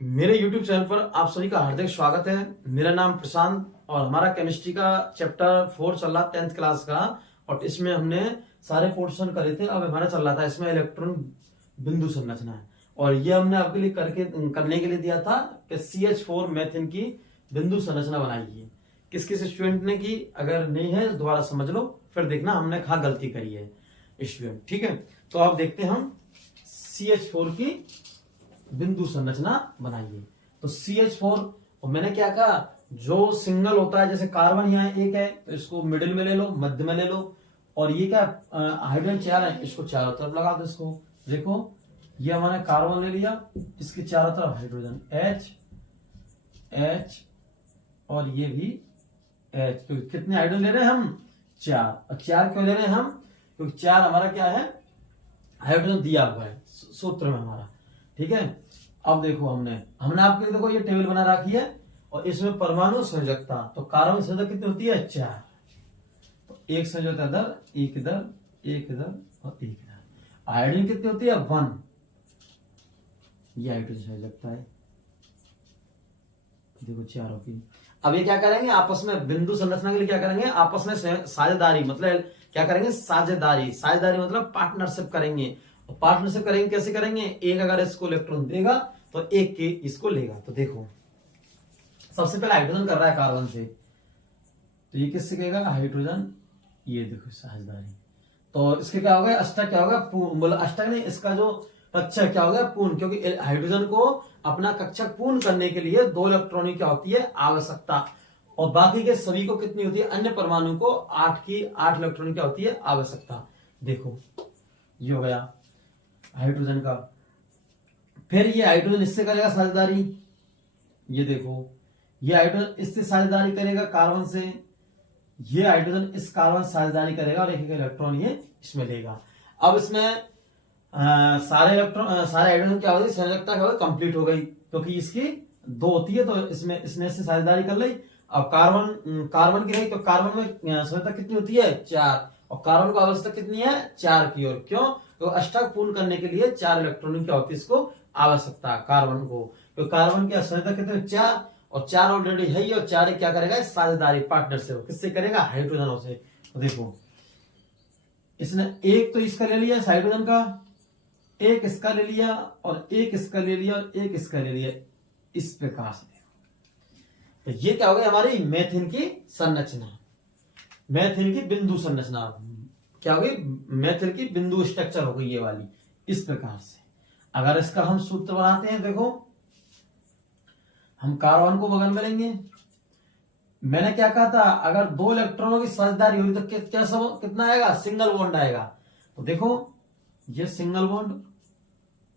मेरे YouTube channel पर आप सभी का हार्दिक स्वागत है। मेरा नाम प्रशांत और हमारा केमिस्ट्री का चैप्टर 4 चल रहा 10th क्लास का, और इसमें हमने सारे पोर्शन करे थे। अब हमारा चल रहा था इसमें इलेक्ट्रॉन बिंदु संरचना है, और ये हमने आपके लिए करने के लिए दिया था कि CH4 मेथेन की बिंदु संरचना बनाई है। किस किस स्टूडेंट ने की, अगर नहीं है दोबारा समझ लो, फिर देखना हमने कहाँ गलती करी है स्टूडेंट। ठीक है, तो आप देखते हैं हम CH4 की बिंदु संरचना बनाइए। तो CH4, और मैंने क्या कहा, जो सिंगल होता है, जैसे कार्बन यहाँ एक है तो इसको मिडिल में ले लो, मध्य में ले लो, और ये क्या हाइड्रोजन 4 है, इसको चारों तरफ लगा दो। इसको देखो, ये हमारा कार्बन ले लिया, इसके चारों तरफ हाइड्रोजन H और ये भी H। क्योंकि कितने हाइड्रोजन ले रहे हैं हम? 4। और 4 क्यों ले रहे हैं हम? क्योंकि 4 हमारा क्या है, हाइड्रोजन दिया हुआ है सूत्र में हमारा। ठीक है, अब देखो हमने आपके लिए देखो ये टेबल बना रखी है, और इसमें परमाणु संयोजकता, तो कार्बन संयोजक कितनी होती है? 4। तो एक संयोजकता इधर, एक इधर, एक इधर और एक इधर। हाइड्रोजन कितनी होती है? 1। ये हाइड्रोजन संयोजकता है, देखो चारों की। अब ये क्या करेंगे, आपस में बिंदु संरचना के लिए क्या करेंगे, आपस में साझेदारी, मतलब क्या करेंगे, साझेदारी मतलब पार्टनरशिप करेंगे। पार्टनरशिप करेंगे, कैसे करेंगे? एक अगर इसको इलेक्ट्रॉन देगा तो एक के इसको लेगा। तो देखो, सबसे पहले हाइड्रोजन कर रहा है कार्बन से, तो ये किससे कहेगा? हाइड्रोजन। ये देखो साझेदारी, तो इसके क्या होगा, अष्टक क्या होगा? पूर्ण। अष्टक नहीं, इसका जो कक्षक क्या होगा? पूर्ण। क्योंकि हाइड्रोजन को अपना कक्षक पूर्ण करने के लिए 2 इलेक्ट्रॉनों की क्या होती है? आवश्यकता। और बाकी के सभी को कितनी होती है? अन्य परमाणु को 8 इलेक्ट्रॉन क्या होती है? आवश्यकता। देखो, ये हो गया हाइड्रोजन का। फिर ये हाइड्रोजन इससे करेगा साझेदारी, ये देखो, ये हाइड्रोजन इससे साझेदारी करेगा कार्बन से, ये हाइड्रोजन इस कार्बन साझेदारी करेगा और एक इलेक्ट्रॉन ये इसमें लेगा। अब इसमें सारे हाइड्रोजन क्या होगी? संयोजकता क्या होगी? कंप्लीट हो गई, क्योंकि इसकी 2 होती है, तो इसमें इसने से साझेदारी कर ली। अब कार्बन की रही, तो कार्बन में संयोजकता कितनी होती है? 4। और कार्बन की आवश्यकता कितनी है? 4 की। और क्यों? तो अष्टक पूर्ण करने के लिए 4 इलेक्ट्रॉन की होती है इसको आवश्यकता, कार्बन को। तो कार्बन की संयोजकता कितनी? 4, और 4 ऑलरेडी है ही, और 4 क्या करेगा? साझेदारी, पार्टनरशिप किससे करेगा? हाइड्रोजनों से। तो देखो, इसने एक तो इसका ले लिया हाइड्रोजन का, एक इसका ले लिया, और एक इसका ले लिया, और एक इसका ले लिया, इस प्रकार से। तो ये क्या हो गई हमारी मेथेन की संरचना, मेथेन की बिंदु संरचना क्या हो गई? मेथेन की बिंदु स्ट्रक्चर हो गई ये वाली, इस प्रकार से। अगर इसका हम सूत्र बनाते हैं, देखो, हम कार्बन को बगल में लेंगे। मैंने क्या कहा था, अगर 2 इलेक्ट्रॉनों की साझेदारी हुई तो कितना आएगा? सिंगल बॉन्ड आएगा। तो देखो, ये सिंगल बॉन्ड,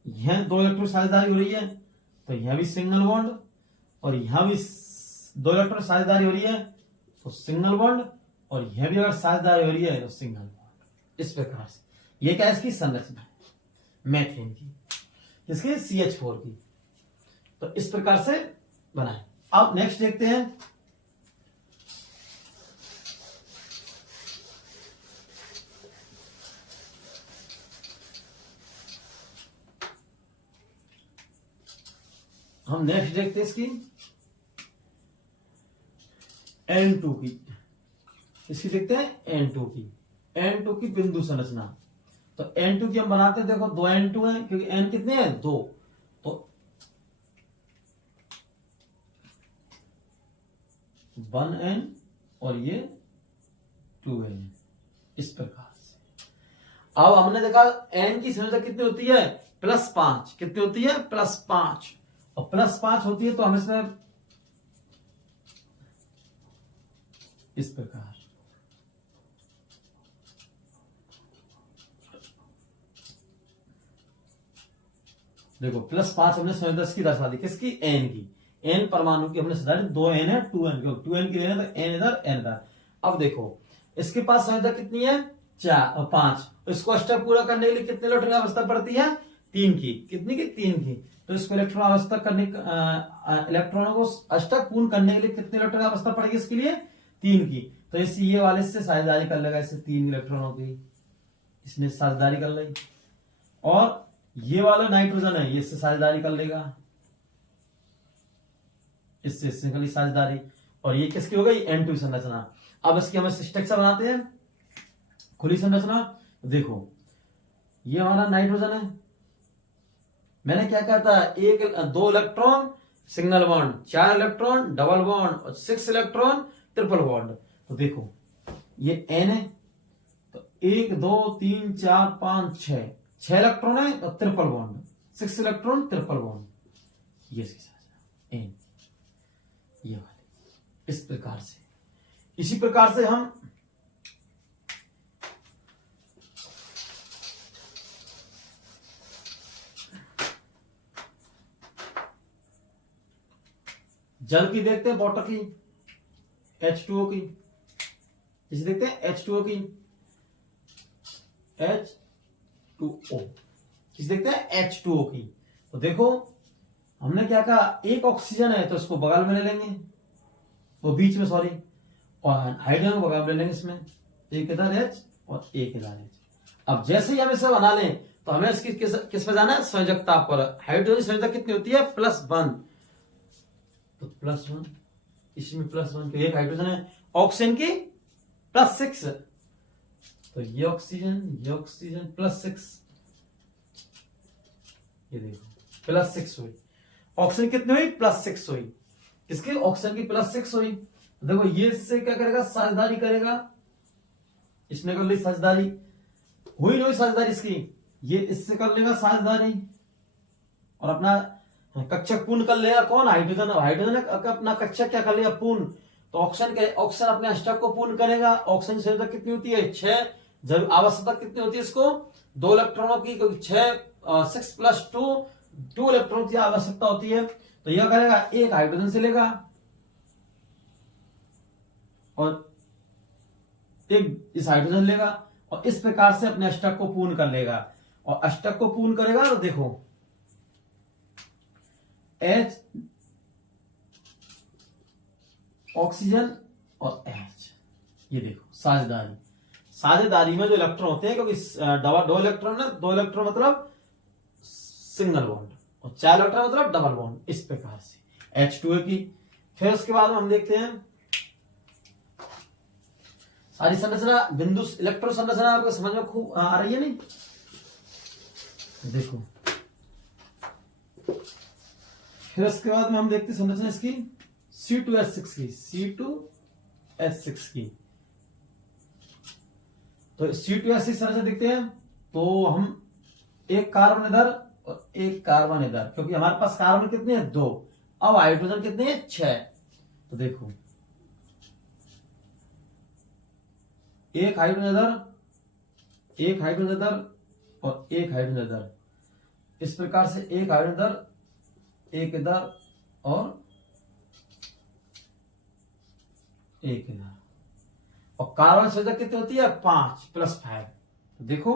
यह 2 इलेक्ट्रॉन साझेदारी हो रही है, तो यह भी सिंगल बॉन्ड, और यहां भी 2 इलेक्ट्रॉन साझेदारी हो रही है, तो सिंगल बॉन्ड, और यह भी अगर साझेदारी हो रही है तो सिंगल बॉन्ड। इस प्रकार से ये क्या है? इसकी संरचना है मेथेन की, इसकी CH4 की। तो इस प्रकार से बनाए। अब नेक्स्ट देखते हैं, इसकी N2 की, इसकी देखते हैं N2 की बिंदु संरचना। तो N2 की हम बनाते हैं, देखो 2 N2 है, क्योंकि N कितने हैं? 2। तो 1N और ये 2N, इस प्रकार से। अब हमने देखा N की संरचना कितनी होती है? +5। कितनी होती है? +5। और +5 होती है, तो हम इसमें इस प्रकार, देखो +5 हमने संयोजक की दर्शा दी, किसकी? N की। N परमाणु की हमने सजा दी, 2N है, 2N की, 2N की लेना, तो N इधर, N इधर। अब देखो, इसके पास संयोजक कितनी है? 4 और 5। इसको अष्टक पूरा करने के लिए कितने इलेक्ट्रॉन की आवश्यकता पड़ती है? 3 की। कितनी की? 3 की। तो इसको इलेक्ट्रॉनों को अष्टक पूर्ण करने के लिए कितने इलेक्ट्रॉन की आवश्यकता पड़ेगी? इसके लिए 3 की। तो इसी ये वाले से साझेदारी कर लेगा, इससे 3 इलेक्ट्रॉनों की इसने साझेदारी कर ली, और ये वाला नाइट्रोजन है, ये इससे साझेदारी कर लेगा, इससे निकली साझेदारी। और ये किसकी हो गई, N2 संरचना। अब इसकी हम स्ट्रक्चर बनाते हैं, खुली संरचना। देखो ये हमारा नाइट्रोजन है, मैंने क्या कहा था, 2 electron single bond, 4 electron double bond और 6 इलेक्ट्रॉन ट्रिपल बॉन्ड। तो देखो ये N है, तो 1 2 3 4 5 6 इलेक्ट्रॉन है और triple bond, 6 electron triple bond, ये इसके साथ N, ये वाले इस प्रकार से। इसी प्रकार से हम जल की देखते हैं, वाटर की, H2O की, इसे देखते हैं H2O की, H2O किसे देखते हैं, H2O की। तो देखो हमने क्या कहा, एक ऑक्सीजन है तो इसको बगल में ले लेंगे, वो बीच में सॉरी, और हाइड्रोजन को बगल में ले लेंगे, इसमें एक इधर H और एक इधर H। अब जैसे ही हम इसे बना लें तो हमें इसकी किस पे जाना है, संयोजकता पर। हाइड्रोजन की संयोजकता कितनी होती है, +1, तो +1, इसमें +1, तो एक हाइड्रोजन है, ऑक्सीजन की +6, तो ये ऑक्सीजन +6, ये देखो +6 हुई, ऑक्सीजन कितनी हुई, +6 हुई, किसकी, ऑक्सीजन की +6 हुई। देखो ये इससे क्या करेगा, साझेदारी करेगा, इसने कर ली साझेदारी, हुई नहीं साझेदारी इसकी, ये इससे कर लेगा साझेदारी और अपना कक्षक पूर्ण कर लेगा। कौन, हाइड्रोजन, हाइड्रोजन अपना कक्षक क्या कर लेगा, पूर्ण। तो ऑक्सीजन अपने अष्टक को पूर्ण करेगा। ऑक्सीजन की संयोजकता कितनी होती है, 6, जब आवश्यकता कितनी होती है इसको, 2 इलेक्ट्रॉनों की, क्योंकि 6 + 2 इलेक्ट्रॉन की आवश्यकता होती है। तो यह करेगा, एक हाइड्रोजन से लेगा और एक इस हाइड्रोजन लेगा और इस प्रकार से अपने अष्टक को पूर्ण कर लेगा। और अष्टक को पूर्ण करेगा तो देखो H ऑक्सीजन और H, ये देखो साझेदारी में जो इलेक्ट्रॉन होते हैं, क्योंकि 2 इलेक्ट्रॉन है, 2 इलेक्ट्रॉन मतलब सिंगल बॉन्ड और 4 इलेक्ट्रॉन मतलब डबल बॉन्ड, इस प्रकार से H2O की। फिर उसके बाद हम देखते हैं सारी संरचना, बिंदु इलेक्ट्रॉन संरचना आपको समझ में खूब आ रही है नहीं, देखो। फिर उसके बाद में हम देखते हैं संरचना इसकी C2H6 की, C2H6 की। तो C2H6 संरचना देखते हैं, तो हम एक कार्बन इधर और एक कार्बन इधर, क्योंकि हमारे पास कार्बन कितने हैं, 2, अब हाइड्रोजन कितने हैं, 6। तो देखो एक हाइड्रोजन इधर, एक हाइड्रोजन इधर और एक हाइड्रोजन इधर, इस प्रकार से एक हाइड्रोजन इधर, एक इधर और एक इधर। और कार्बन संयोजकता कितनी होती है, 5 + 5। तो देखो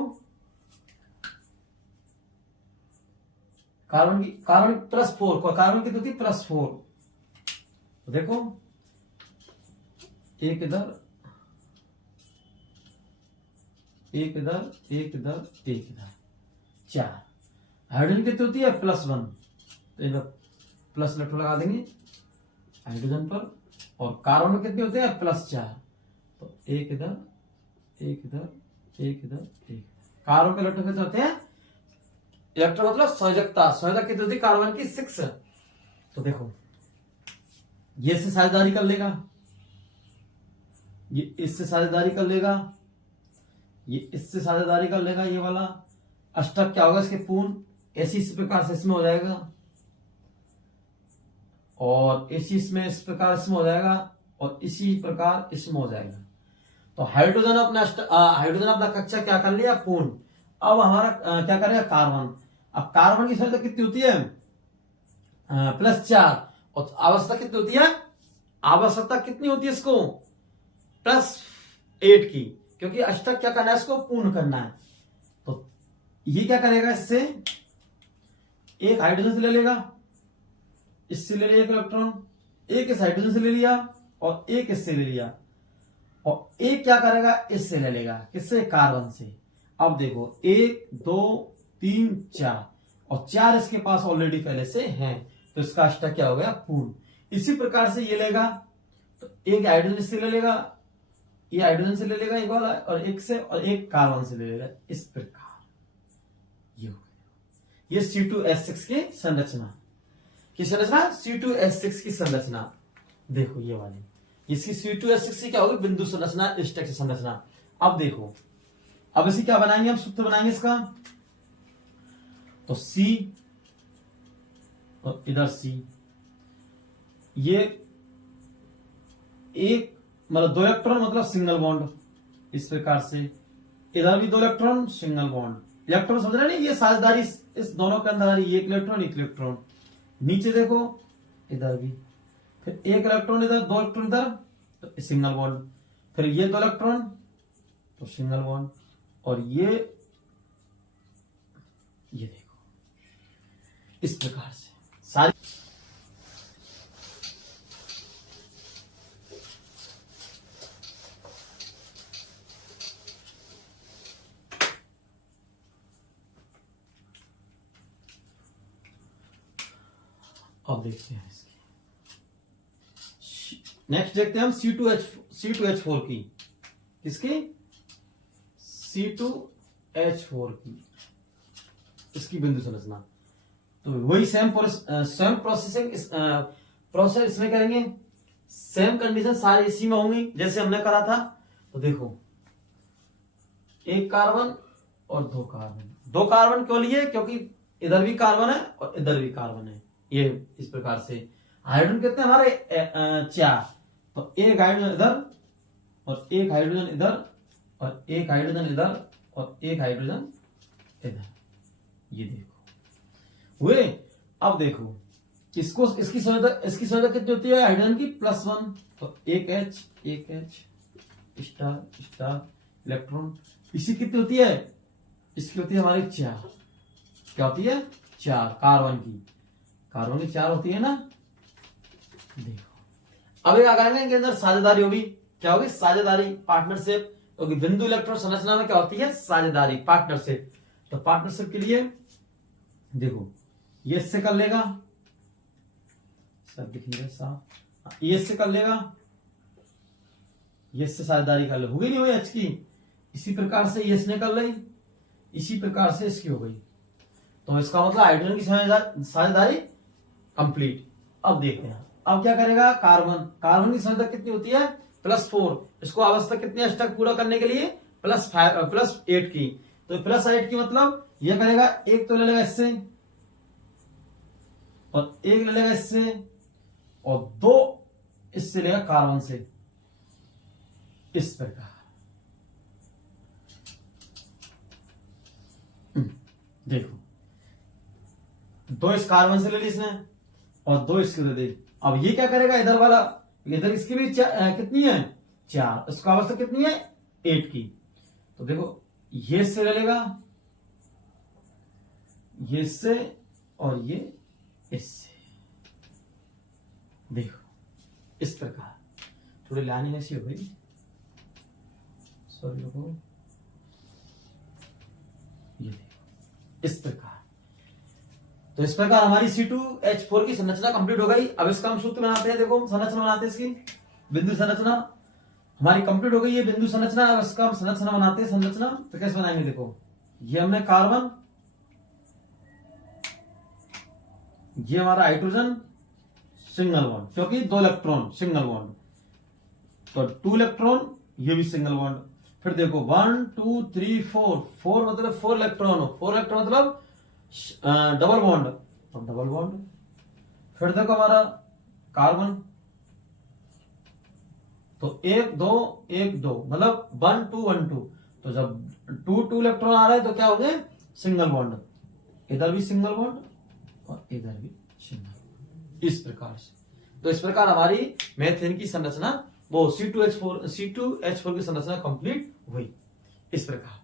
कार्बन +4, कार्बन कितनी होती है, +4। तो देखो एक इधर, एक इधर, एक इधर, एक इधर, 4। हाइड्रोजन कितनी होती है, +1, तो इधर प्लस इलेक्ट्रॉन लगा देंगे हाइड्रोजन पर। और कार्बन में कितने होते हैं, +4, तो एक इधर, एक इधर, एक इधर, एक। कार्बन के इलेक्ट्रॉन कितने होते हैं, इलेक्ट्रॉन मतलब संयोजकता कितनी होती है कार्बन की, 6। तो देखो ये इससे साझेदारी कर लेगा, ये इससे साझेदारी कर लेगा, ये इससे साझेदारी कर लेगा, ये वाला अष्टक क्या होगा इसके पूर्ण, ऐसी इस प्रकार से इसमें हो जाएगा और इसी इसमें इस प्रकार इसमें हो जाएगा और इसी प्रकार इसमें हो जाएगा। तो हाइड्रोजन अपना कक्षा क्या कर लिया, पूर्ण। अब हमारा क्या करेगा, कार्बन। अब कार्बन की संख्या कितनी होती है, +4, और आवश्यकता कितनी होती है, आवश्यकता कितनी होती है इसको, +8 की, क्योंकि अष्टक क्या करना है, इसको पूर्ण करना है। तो ये क्या करेगा, इससे एक हाइड्रोजन से ले लेगा, इससे ले लिया एक इलेक्ट्रॉन, एक इस हाइड्रोजन से ले लिया और एक इससे ले लिया, और एक क्या करेगा, इससे ले लेगा, किससे, कार्बन से। अब देखो 1 2 3 4 और 4 इसके पास ऑलरेडी पहले से हैं, तो इसका अष्टक क्या हो गया, पूर्ण। इसी प्रकार से ये लेगा तो एक हाइड्रोजन से ले लेगा, ये हाइड्रोजन से ले लेगा एक वाला, और एक से, और एक कार्बन से ले लेगा। इस प्रकार ये हो गया। ये C2H6 की संरचना, C2H6 की संरचना देखो ये वाली, इसकी C2H6 की क्या होगी, बिंदु संरचना, स्ट्रक्चर संरचना। अब देखो, अब इसी क्या बनाएंगे, हम सूत्र बनाएंगे इसका, तो C और इधर C, ये एक मतलब 2 इलेक्ट्रॉन मतलब सिंगल बॉन्ड, इस प्रकार से इधर भी 2 इलेक्ट्रॉन सिंगल बॉन्ड, इलेक्ट्रॉन समझ रहे नहीं, ये साझेदारी इस दोनों के अंदर आ रही है, एक इलेक्ट्रॉन, नीचे देखो इधर भी, फिर एक इलेक्ट्रॉन इधर, 2 इलेक्ट्रॉन इधर, तो सिंगल बॉन्ड, फिर ये 2 इलेक्ट्रॉन तो सिंगल बॉन्ड, और ये देखो इस प्रकार से सारी। अब देखते हैं इसकी, नेक्स्ट देखते हैं हम C2H4 की, किसकी, C2H4 की, इसकी बिंदु संरचना। तो वही सेम प्रोसेसिंग प्रोसेस इसमें करेंगे, सेम कंडीशन सारी इसी में होंगी जैसे हमने करा था। तो देखो, एक कार्बन और 2 कार्बन, 2 कार्बन क्यों लिए, क्योंकि इधर भी कार्बन है और इधर भी कार्बन है, ये इस प्रकार से। हाइड्रोजन कितने हमारे 4, तो एक हाइड्रोजन इधर और एक हाइड्रोजन इधर और एक हाइड्रोजन इधर और एक हाइड्रोजन इधर, ये देखो हुए। अब देखो इसकी संयोजकता कितनी होती है हाइड्रोजन की, +1, तो एक H स्टार इलेक्ट्रॉन। इसी कितनी होती है, इसकी होती है हमारी 4, क्या होती है 4, कार्बन की 4 होती है ना। देखो अब क्या करेंगे, इनके अंदर साझेदारी होगी, क्या होगी, साझेदारी, पार्टनरशिप, क्योंकि बिंदु इलेक्ट्रॉन संरचना में क्या होती है, साझेदारी, पार्टनरशिप। तो पार्टनरशिप के लिए देखो, ये इससे कर लेगा, सब दिखेंगे साफ, ये इससे कर लेगा, ये इससे साझेदारी कर ले, होगी नहीं हुई H की, इसी प्रकार से ये इसने कर ली, इसी प्रकार से इसकी हो गई। तो इसका मतलब हाइड्रोजन की साझेदारी कंप्लीट। अब देखते हैं, अब क्या करेगा, कार्बन की संख्या कितनी होती है, +4, इसको आवश्यक कितनी अष्टक पूरा करने के लिए, +8 की। तो +8 की मतलब ये करेगा, एक तो ले लेगा इससे और एक ले लेगा इससे और 2 इससे लेगा कार्बन से, इस प्रकार। देखो 2 इस कार्बन से ले ली इसने और 2 इसके दे दे। अब ये क्या करेगा, इधर वाला, इधर इसकी भी कितनी है 4, इसका अवस्था कितनी है 8 की। तो देखो ये इससे ले लेगा, ये इससे और ये इससे, देखो इस प्रकार। थोड़ी लानी ऐसी हो गई, सॉरी लोगों, ये देखो इस प्रकार। तो इस प्रकार हमारी C2H4 की संरचना कंप्लीट हो गई। अब इसका हम सूत्र बनाते हैं, देखो संरचना बनाते हैं, इसकी बिंदु संरचना हमारी कंप्लीट हो गई है, बिंदु संरचना। अब इसका हम संरचना बनाते हैं, संरचना तो कैसे बनाएंगे, देखो ये हमने कार्बन, ये हमारा हाइड्रोजन सिंगल बॉन्ड, क्योंकि 2 इलेक्ट्रॉन सिंगल बॉन्ड, तो 2 इलेक्ट्रॉन, ये भी सिंगल बॉन्ड। फिर देखो 1 2 3 4 मतलब 4 इलेक्ट्रॉन, 4 इलेक्ट्रॉन मतलब डबल बॉन्ड, तो डबल बॉन्ड। फिर देखो हमारा कार्बन, तो 1 2 1 2 मतलब 1 2 1 2, तो जब 2 इलेक्ट्रॉन आ रहा है तो क्या हो गए, सिंगल बॉन्ड, इधर भी सिंगल बॉन्ड और इधर भी सिंगल बॉन्ड, इस प्रकार से। तो इस प्रकार हमारी मेथेन की संरचना, वो C2H4 की संरचना कंप्लीट हुई, इस प्रकार।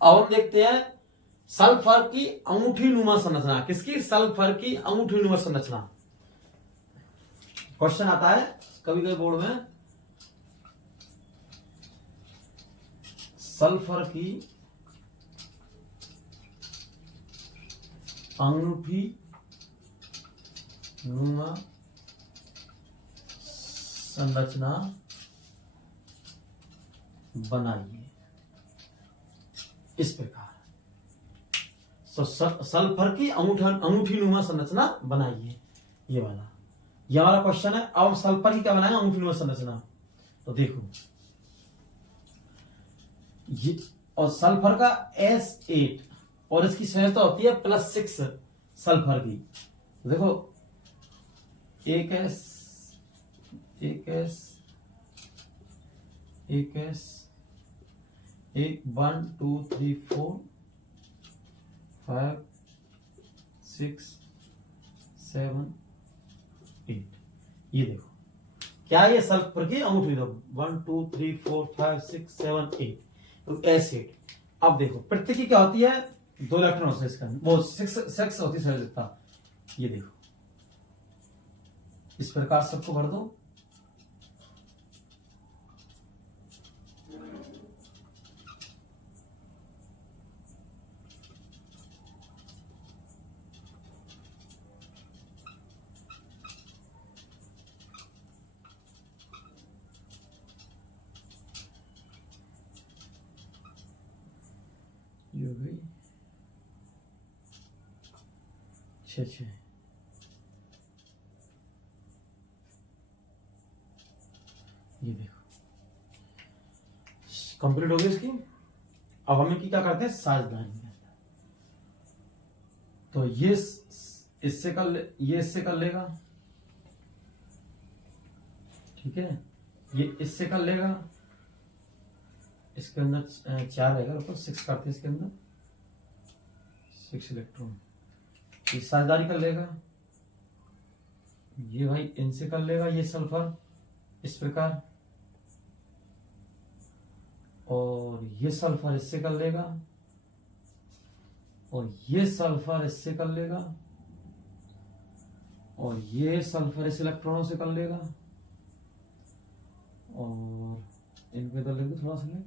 अब हम देखते हैं सल्फर की अंगूठी नुमा संरचना। किसकी, सल्फर की अंगूठी नुमा संरचना। क्वेश्चन आता है कभी कभी बोर्ड में, सल्फर की अंगूठी नुमा संरचना बनाइए इस प्रकार। तो सल्फर की अंगूठी नुमा संरचना बनाइए, ये वाला क्वेश्चन है। अब सल्फर की क्या बनाएंगे, अंगूठी नुमा संरचना। तो देखो ये, और सल्फर का S8 और इसकी संयोजकता होती है +6 सल्फर की। देखो एक S 1 2 3 4 5 6 7 8। ये देखो क्या ये सल्फर की अंगूठी, 1 2 3 4 5 6 7 8, तो S8। अब देखो प्रत्येक क्या होती है, 2 इलेक्ट्रॉन होते हैं इसका, वो 6 होती है संयोजकता। ये देखो इस प्रकार सबको भर दो। ये हो गई 6। ये देखो कंप्लीट हो गई इसकी। अब हमें क्या करते हैं, साझेदारी। तो ये इससे कर लेगा, ठीक है, ये इससे कर लेगा, इसके अंदर 4 रहेगा, तो 6 करते हैं इसके अंदर 6 इलेक्ट्रॉन। ये साझेदारी कर लेगा, ये भाई इनसे कर लेगा ये सल्फर इस प्रकार, और ये सल्फर इससे कर लेगा, और ये सल्फर इससे कर लेगा, और ये सल्फर इस इलेक्ट्रॉनों से कर लेगा, और इनको इधर लेंगे थोड़ा सा,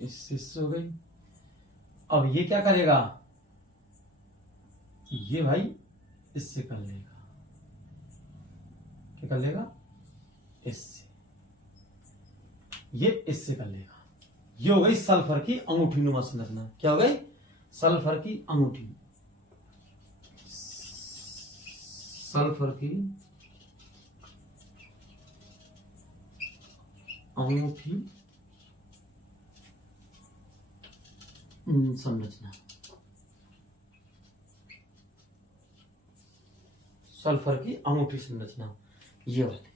इससे हो गई। अब ये क्या करेगा, ये भाई इससे कर लेगा, क्या कर लेगा, इससे, ये इससे कर लेगा। ये हो गई सल्फर की अंगूठी नुमा संरचना। क्या हो गई, सल्फर की अंगूठी, सल्फर की अंगूठी संरचना, सल्फर की अंगूठी संरचना ये वाली।